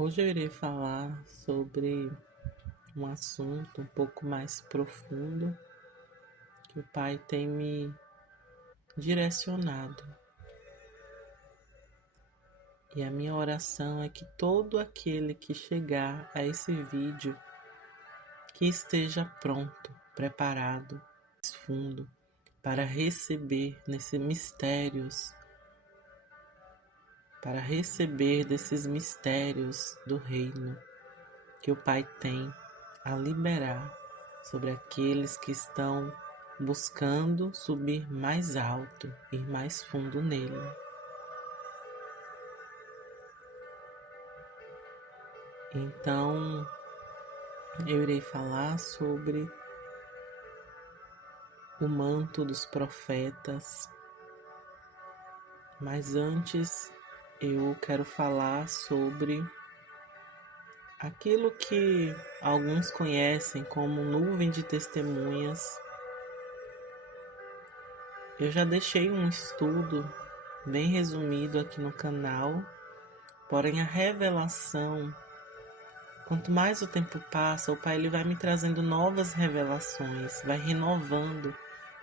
Hoje eu irei falar sobre um assunto um pouco mais profundo que o Pai tem me direcionado. E a minha oração é que todo aquele que chegar a esse vídeo que esteja pronto, preparado, fundo para receber desses mistérios do reino que o Pai tem a liberar sobre aqueles que estão buscando subir mais alto, ir mais fundo nele. Então, eu irei falar sobre o manto dos profetas, mas antes eu quero falar sobre aquilo que alguns conhecem como nuvem de testemunhas. Eu já deixei um estudo bem resumido aqui no canal, porém a revelação, quanto mais o tempo passa, o Pai ele vai me trazendo novas revelações, vai renovando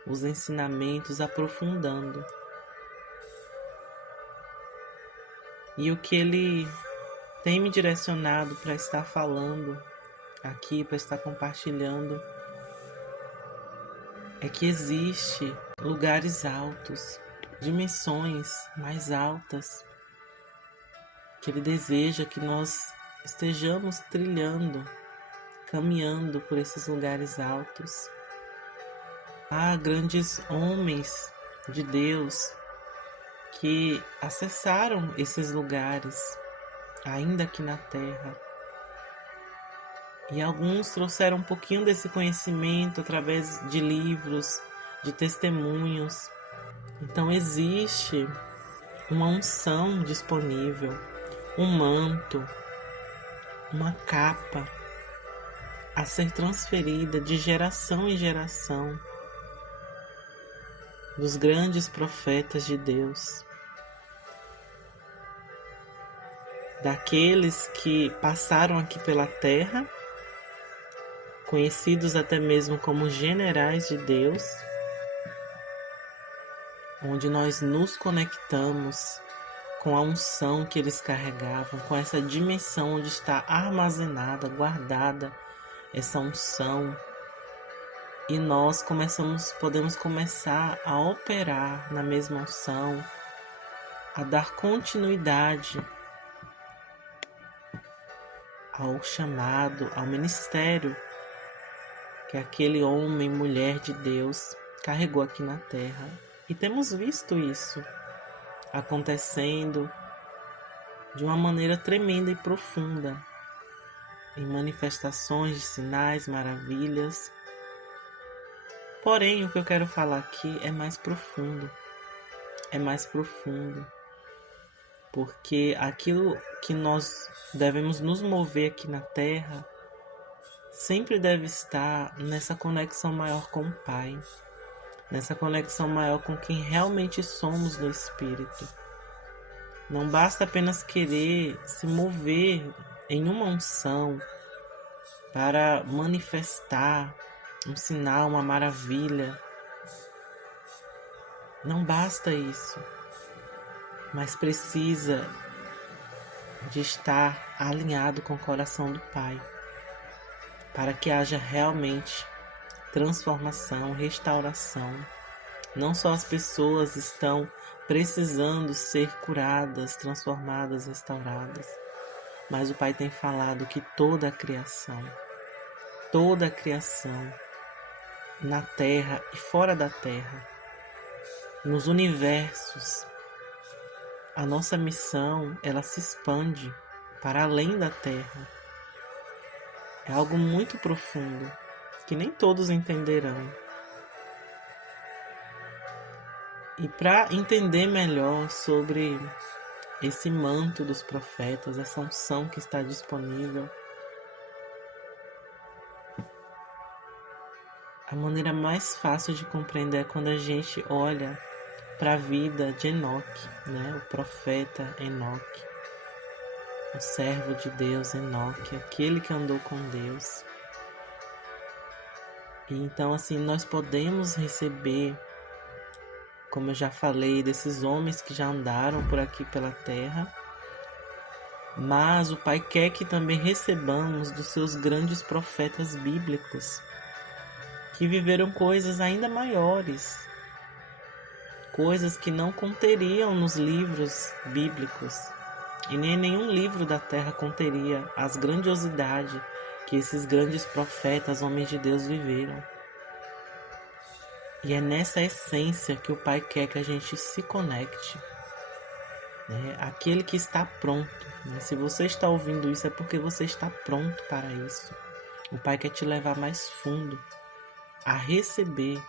os ensinamentos, aprofundando. E o que Ele tem me direcionado para estar falando aqui, para estar compartilhando, é que existe lugares altos, dimensões mais altas, que Ele deseja que nós estejamos trilhando, caminhando por esses lugares altos. Há grandes homens de Deus que acessaram esses lugares, ainda aqui na Terra. E alguns trouxeram um pouquinho desse conhecimento através de livros, de testemunhos. Então existe uma unção disponível, um manto, uma capa a ser transferida de geração em geração dos grandes profetas de Deus, daqueles que passaram aqui pela terra, conhecidos até mesmo como generais de Deus, onde nós nos conectamos com a unção que eles carregavam, com essa dimensão onde está armazenada, guardada essa unção. E nós podemos começar a operar na mesma unção, a dar continuidade ao chamado, ao ministério que aquele homem, mulher de Deus carregou aqui na terra. E temos visto isso acontecendo de uma maneira tremenda e profunda, em manifestações de sinais, maravilhas. Porém, o que eu quero falar aqui é mais profundo. Porque aquilo que nós devemos nos mover aqui na Terra sempre deve estar nessa conexão maior com o Pai, nessa conexão maior com quem realmente somos no Espírito. Não basta apenas querer se mover em uma unção para manifestar um sinal, uma maravilha. Não basta isso, mas precisa de estar alinhado com o coração do Pai, para que haja realmente transformação, restauração. Não só as pessoas estão precisando ser curadas, transformadas, restauradas, mas o Pai tem falado que toda a criação, na terra e fora da terra, nos universos, a nossa missão, ela se expande para além da terra. É algo muito profundo, que nem todos entenderão. E para entender melhor sobre esse manto dos profetas, essa unção que está disponível, a maneira mais fácil de compreender é quando a gente olha para a vida de Enoque, né? O profeta Enoque. o servo de Deus, Enoque, aquele que andou com Deus. E então, assim, nós podemos receber, como eu já falei, desses homens que já andaram por aqui pela terra, mas o Pai quer que também recebamos dos seus grandes profetas bíblicos, que viveram coisas ainda maiores, coisas que não conteriam nos livros bíblicos, e nem nenhum livro da terra conteria as grandiosidades que esses grandes profetas, homens de Deus, viveram. E é nessa essência que o Pai quer que a gente se conecte, né? Aquele que está pronto, né? Se você está ouvindo isso é porque você está pronto para isso. O Pai quer te levar mais fundo, a receber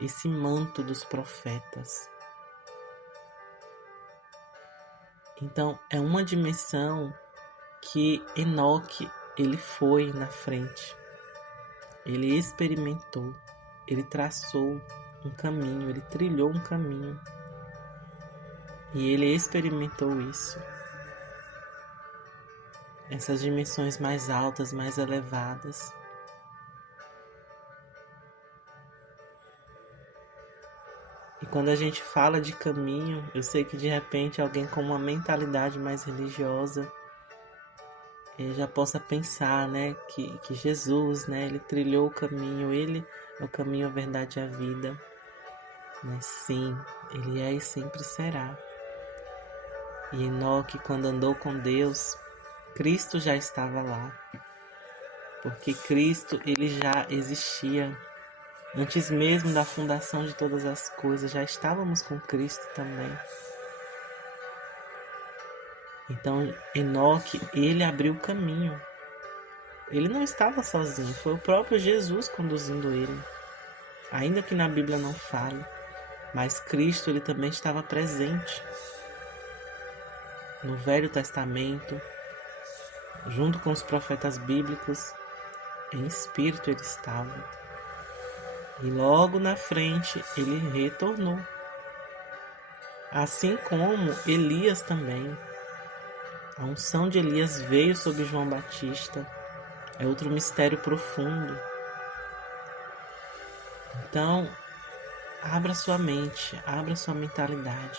esse manto dos profetas. Então, é uma dimensão que Enoque, ele foi na frente. Ele experimentou, ele traçou um caminho, ele trilhou um caminho. E ele experimentou isso. Essas dimensões mais altas, mais elevadas. E quando a gente fala de caminho, eu sei que de repente alguém com uma mentalidade mais religiosa já possa pensar, né, que Jesus, né, ele trilhou o caminho, ele é o caminho, a verdade e a vida. Né? Sim, ele é e sempre será. E Enoque, quando andou com Deus, Cristo já estava lá. Porque Cristo, ele já existia. Antes mesmo da fundação de todas as coisas, já estávamos com Cristo também. Então, Enoque, ele abriu o caminho. Ele não estava sozinho, foi o próprio Jesus conduzindo ele. Ainda que na Bíblia não fale, mas Cristo, ele também estava presente. No Velho Testamento, junto com os profetas bíblicos, em espírito ele estava. E logo na frente, ele retornou. Assim como Elias também. A unção de Elias veio sobre João Batista. É outro mistério profundo. Então, abra sua mente, abra sua mentalidade.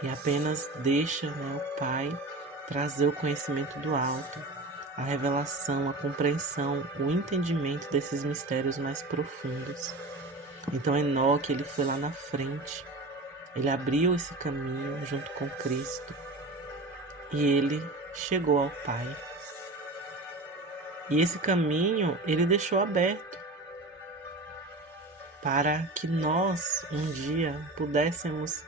E apenas deixa, né, o Pai trazer o conhecimento do alto, a revelação, a compreensão, o entendimento desses mistérios mais profundos. Então Enoque, ele foi lá na frente. Ele abriu esse caminho junto com Cristo. E ele chegou ao Pai. E esse caminho ele deixou aberto para que nós um dia pudéssemos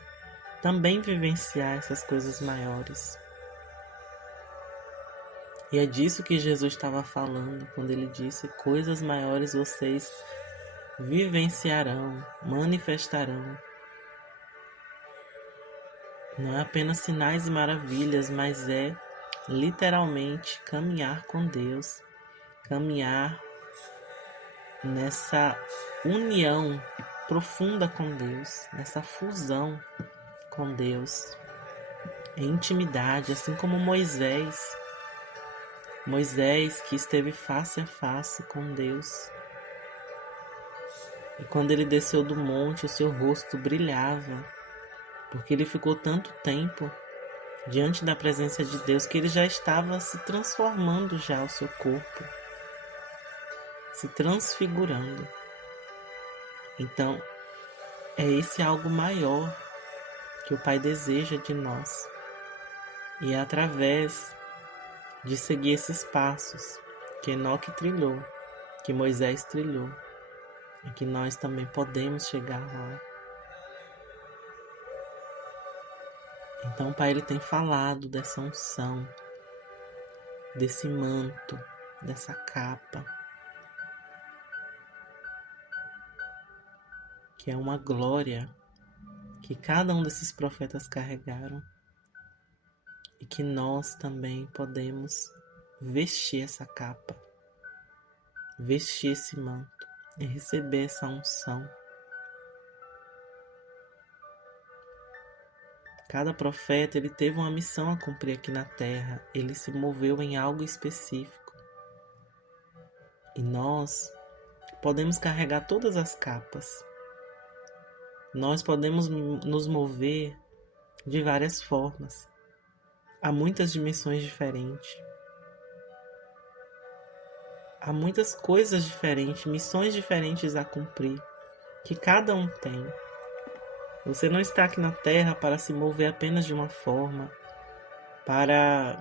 também vivenciar essas coisas maiores. E é disso que Jesus estava falando quando ele disse: coisas maiores vocês vivenciarão, manifestarão. Não é apenas sinais e maravilhas, mas é literalmente caminhar com Deus, caminhar nessa união profunda com Deus, nessa fusão com Deus, em intimidade, assim como Moisés que esteve face a face com Deus. E quando ele desceu do monte, o seu rosto brilhava, porque ele ficou tanto tempo diante da presença de Deus que ele já estava se transformando já o seu corpo, se transfigurando. Então, é esse algo maior que o Pai deseja de nós. E é através de seguir esses passos que Enoque trilhou, que Moisés trilhou, e que nós também podemos chegar lá. Então o Pai ele tem falado dessa unção, desse manto, dessa capa, que é uma glória que cada um desses profetas carregaram e que nós também podemos vestir essa capa, vestir esse manto e receber essa unção. Cada profeta, ele teve uma missão a cumprir aqui na terra. Ele se moveu em algo específico. E nós podemos carregar todas as capas. Nós podemos nos mover de várias formas. Há muitas dimensões diferentes. Há muitas coisas diferentes, missões diferentes a cumprir, que cada um tem. Você não está aqui na Terra para se mover apenas de uma forma, para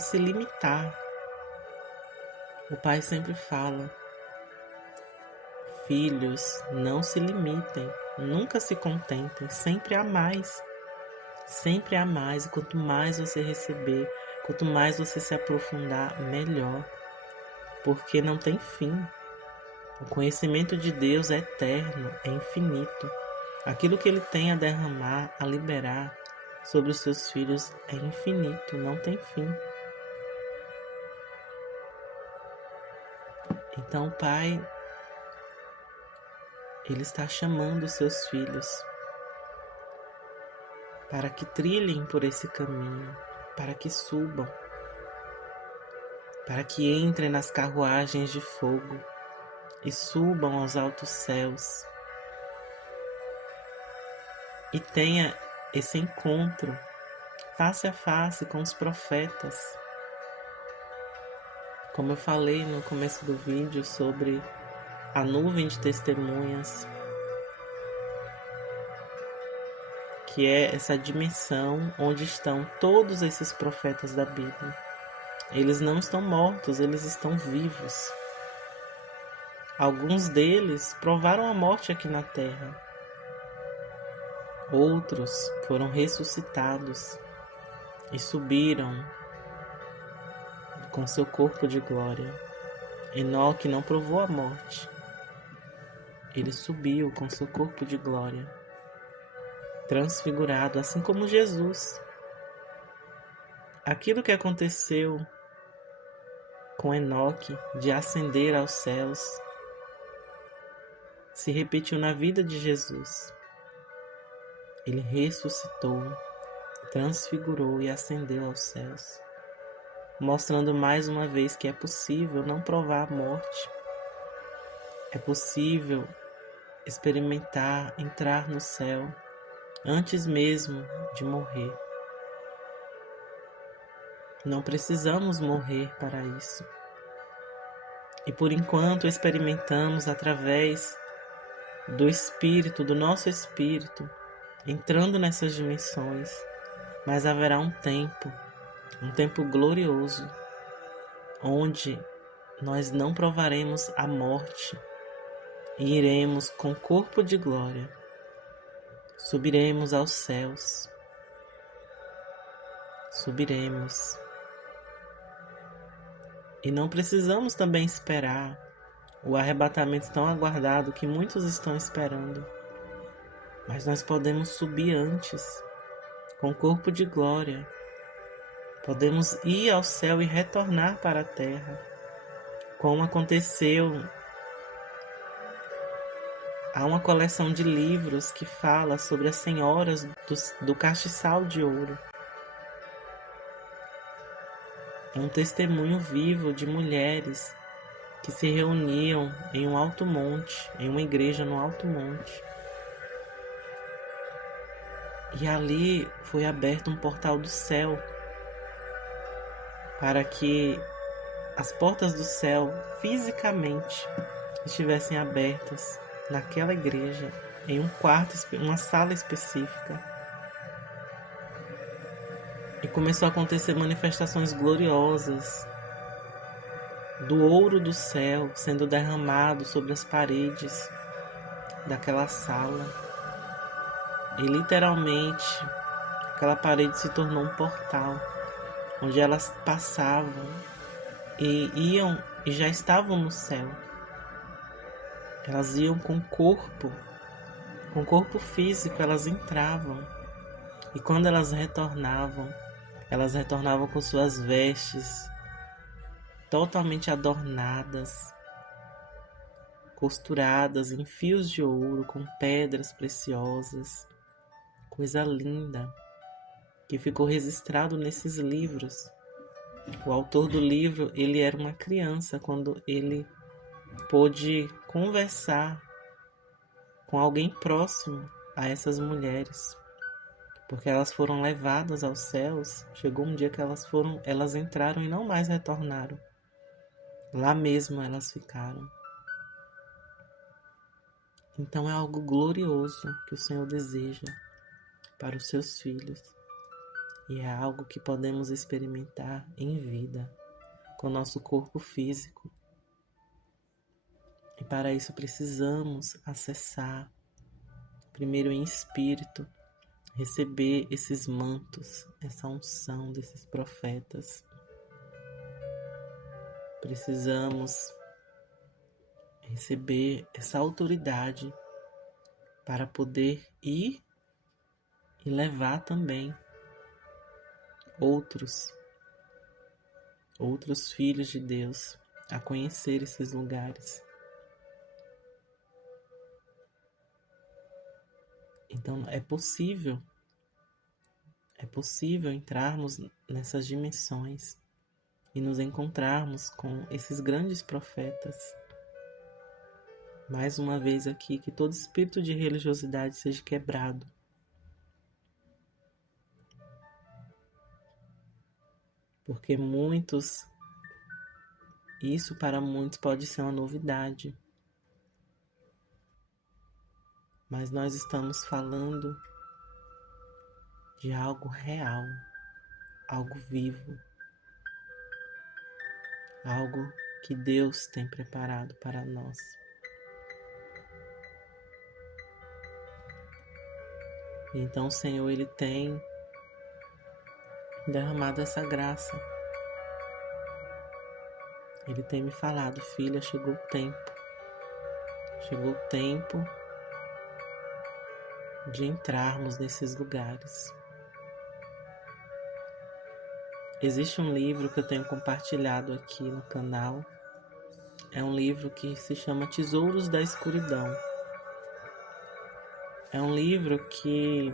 se limitar. O Pai sempre fala: filhos, não se limitem, nunca se contentem, sempre há mais. Sempre há mais, e quanto mais você receber, quanto mais você se aprofundar, melhor. Porque não tem fim. O conhecimento de Deus é eterno, é infinito. Aquilo que Ele tem a derramar, a liberar sobre os seus filhos é infinito, não tem fim. Então, Pai, Ele está chamando os seus filhos para que trilhem por esse caminho, para que subam, para que entrem nas carruagens de fogo e subam aos altos céus e tenha esse encontro face a face com os profetas. Como eu falei no começo do vídeo sobre a nuvem de testemunhas, que é essa dimensão onde estão todos esses profetas da Bíblia. Eles não estão mortos, eles estão vivos. Alguns deles provaram a morte aqui na terra. Outros foram ressuscitados e subiram com seu corpo de glória. Enoque não provou a morte. Ele subiu com seu corpo de glória, transfigurado, assim como Jesus. Aquilo que aconteceu com Enoque, de ascender aos céus, se repetiu na vida de Jesus. Ele ressuscitou, transfigurou e ascendeu aos céus, mostrando mais uma vez que é possível não provar a morte. É possível experimentar, entrar no céu antes mesmo de morrer. Não precisamos morrer para isso. E por enquanto experimentamos através do Espírito, do nosso Espírito, entrando nessas dimensões, mas haverá um tempo glorioso, onde nós não provaremos a morte e iremos com corpo de glória, subiremos aos céus, subiremos. E não precisamos também esperar o arrebatamento tão aguardado que muitos estão esperando. Mas nós podemos subir antes, com corpo de glória. Podemos ir ao céu e retornar para a terra, como aconteceu. Há uma coleção de livros que fala sobre as senhoras do castiçal de ouro. É um testemunho vivo de mulheres que se reuniam em um alto monte, em uma igreja no alto monte. E ali foi aberto um portal do céu, para que as portas do céu fisicamente estivessem abertas naquela igreja, em um quarto, uma sala específica. E começou a acontecer manifestações gloriosas do ouro do céu sendo derramado sobre as paredes daquela sala. E literalmente aquela parede se tornou um portal, onde elas passavam e iam e já estavam no céu. Elas iam com corpo físico, elas entravam. E quando elas retornavam com suas vestes totalmente adornadas, costuradas em fios de ouro, com pedras preciosas. coisa linda, que ficou registrado nesses livros. O autor do livro, ele era uma criança quando ele pôde conversar com alguém próximo a essas mulheres, porque elas foram levadas aos céus. Chegou um dia que elas entraram e não mais retornaram. Lá mesmo elas ficaram. Então é algo glorioso que o Senhor deseja para os seus filhos. E é algo que podemos experimentar em vida, com o nosso corpo físico. E para isso precisamos acessar, primeiro em espírito, receber esses mantos, essa unção desses profetas. Precisamos receber essa autoridade para poder ir e levar também outros filhos de Deus a conhecer esses lugares. Então é possível entrarmos nessas dimensões e nos encontrarmos com esses grandes profetas. Mais uma vez aqui, que todo espírito de religiosidade seja quebrado. Porque isso para muitos pode ser uma novidade. Mas nós estamos falando de algo real, algo vivo, algo que Deus tem preparado para nós. Então o Senhor, Ele tem derramado essa graça. Ele tem me falado: filha, chegou o tempo. Chegou o tempo de entrarmos nesses lugares. Existe um livro que eu tenho compartilhado aqui no canal. É um livro que se chama Tesouros da Escuridão. É um livro que,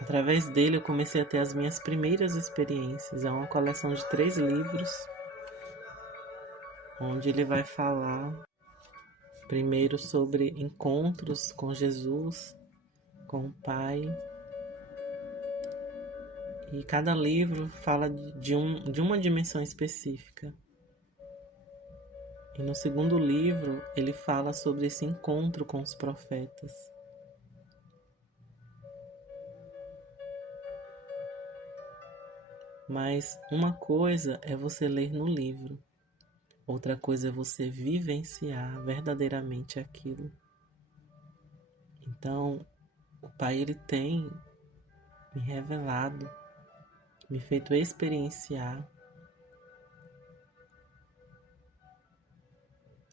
através dele, eu comecei a ter as minhas primeiras experiências. É uma coleção de 3 livros, onde ele vai falar primeiro sobre encontros com Jesus, com o Pai. E cada livro fala de uma dimensão específica. E no segundo livro, ele fala sobre esse encontro com os profetas. Mas uma coisa é você ler no livro, outra coisa é você vivenciar verdadeiramente aquilo. Então, o Pai, ele tem me revelado, me feito experienciar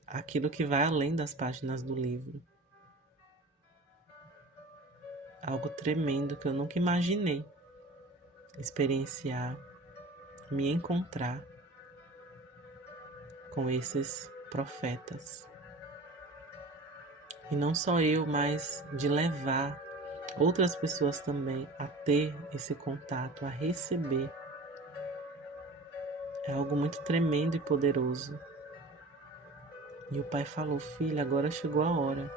aquilo que vai além das páginas do livro. Algo tremendo que eu nunca imaginei experienciar, me encontrar com esses profetas. E não só eu, mas de levar outras pessoas também a ter esse contato, a receber. É algo muito tremendo e poderoso. E o Pai falou: filha, agora chegou a hora.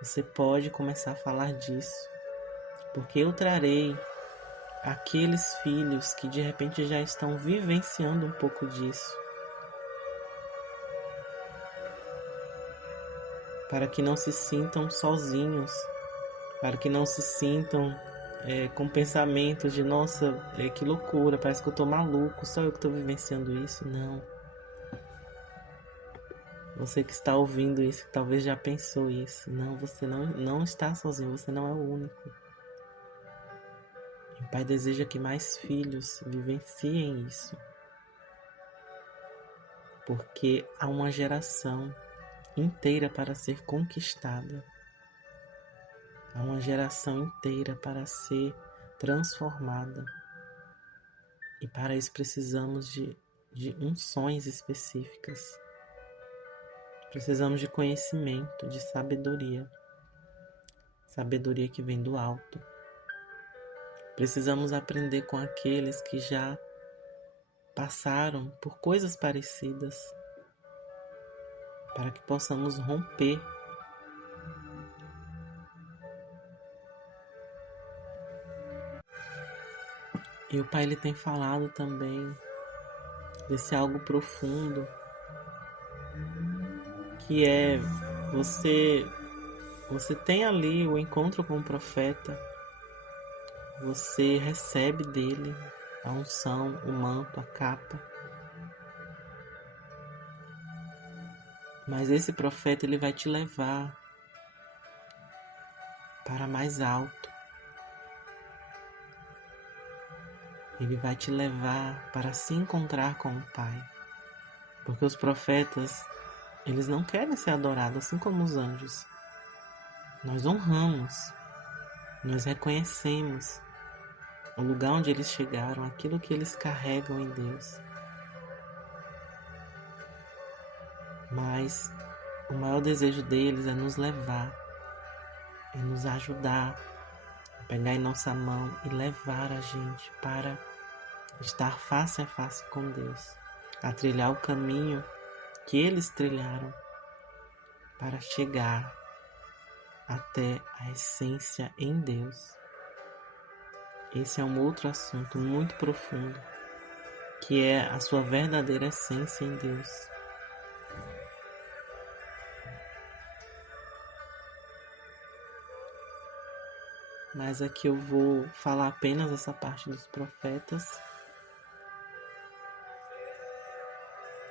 Você pode começar a falar disso, porque eu trarei aqueles filhos que de repente já estão vivenciando um pouco disso, para que não se sintam sozinhos, para que não se sintam com pensamentos de: nossa, que loucura, parece que eu tô maluco, só eu que estou vivenciando isso. Não. Você que está ouvindo isso, que talvez já pensou isso. Não, você não está sozinho, você não é o único. O Pai deseja que mais filhos vivenciem isso, porque há uma geração inteira para ser conquistada. Há uma geração inteira para ser transformada. E para isso precisamos de unções específicas. Precisamos de conhecimento, de sabedoria. sabedoria que vem do alto. Precisamos aprender com aqueles que já passaram por coisas parecidas, para que possamos romper. E o Pai ele tem falado também desse algo profundo, que é você tem ali o encontro com o profeta, você recebe dele a unção, o manto, a capa. Mas esse profeta ele vai te levar para mais alto. Ele vai te levar para se encontrar com o Pai. Porque os profetas, eles não querem ser adorados, assim como os anjos. Nós honramos, nós reconhecemos o lugar onde eles chegaram, aquilo que eles carregam em Deus. Mas o maior desejo deles é nos levar, é nos ajudar, pegar em nossa mão e levar a gente para estar face a face com Deus, a trilhar o caminho que eles trilharam para chegar até a essência em Deus. Esse é um outro assunto muito profundo, que é a sua verdadeira essência em Deus. Mas aqui eu vou falar apenas essa parte dos profetas.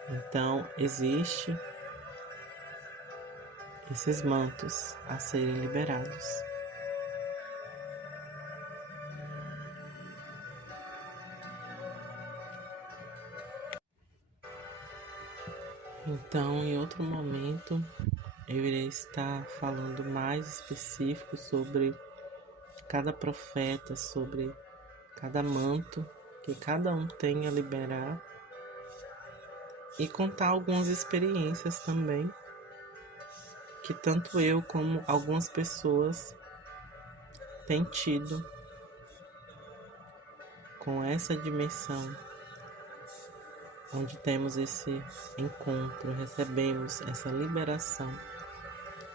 Então, existe esses mantos a serem liberados. Então, em outro momento, eu irei estar falando mais específico sobre cada profeta, sobre cada manto que cada um tem a liberar e contar algumas experiências também que tanto eu como algumas pessoas têm tido com essa dimensão, onde temos esse encontro, recebemos essa liberação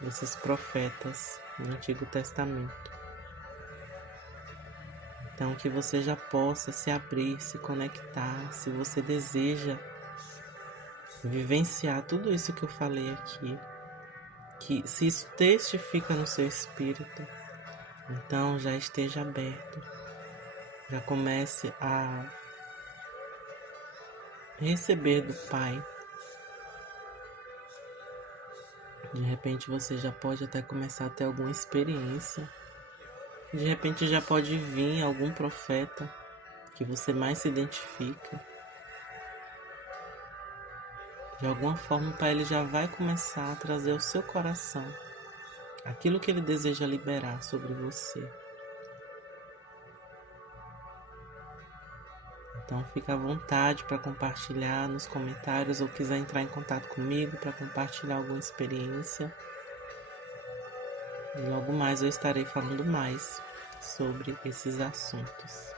desses profetas no Antigo Testamento. Então, que você já possa se abrir, se conectar, se você deseja vivenciar tudo isso que eu falei aqui, que se isso testifica no seu espírito, então já esteja aberto, já comece a receber do Pai. De repente você já pode até começar a ter alguma experiência. De repente já pode vir algum profeta que você mais se identifica. De alguma forma o Pai ele já vai começar a trazer ao seu coração aquilo que ele deseja liberar sobre você. Então fica à vontade para compartilhar nos comentários ou quiser entrar em contato comigo para compartilhar alguma experiência. E logo mais eu estarei falando mais sobre esses assuntos.